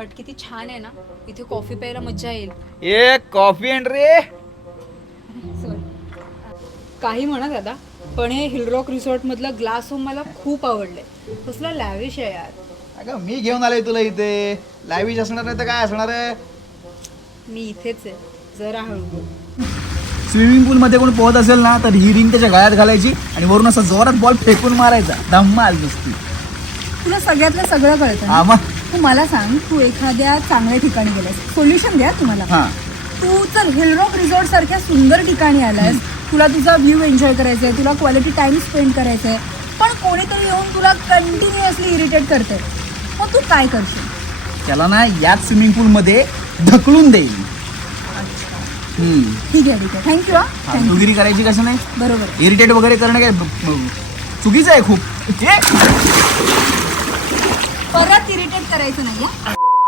घाट किती छान आहे ना. इथे कॉफी प्यायला मजा येईल. ए कॉफी अँड रे. सॉरी. काही म्हणा दादा, पण हे हिल रॉक रिसॉर्ट मधलं ग्लास होम मला खूप आवडलंय. कसलं लॅविश आहे यार. अगं मी घेऊन आलोय तुला इथे. लाईव्हिश असणार नाही तर काय असणार आहे. मी इथेच आहे, जरा हळू. स्विमिंग पूल मध्ये कोण पोहत असेल ना तर ही रिंग त्याच्या गळ्यात घालायची आणि वरून असा जोरात बॉल फेकून मारायचा. धम्माल नुसती. तुला सगळ्यातलं सगळं कळतं ना? हा मग. तू मला सांग, तू एखाद्या चांगल्या ठिकाणी गेलास, सोल्युशन द्या तुम्हाला. हा तू तर हिल रॉक रिसॉर्ट सारख्या सुंदर ठिकाणी आलायस, तुला तुझा व्ह्यू एन्जॉय करायचा आहे, तुला क्वालिटी टाइम स्पेंड करायचा आहे, पण कोणीतरी येऊन तुला कंटिन्युअसली इरिटेट करते. मग तू काय करशील? त्याला ना याच स्विमिंग पूल मध्ये ढकलून देईल. ठीक आहे ठीक आहे, थँक्यू. हा थँक्यू. दुगिरी करायची कसं नाही. बरोबर. इरिटेट वगैरे करणं काय चुकीचं आहे खूप. परत इरिटेट करायचं नाही.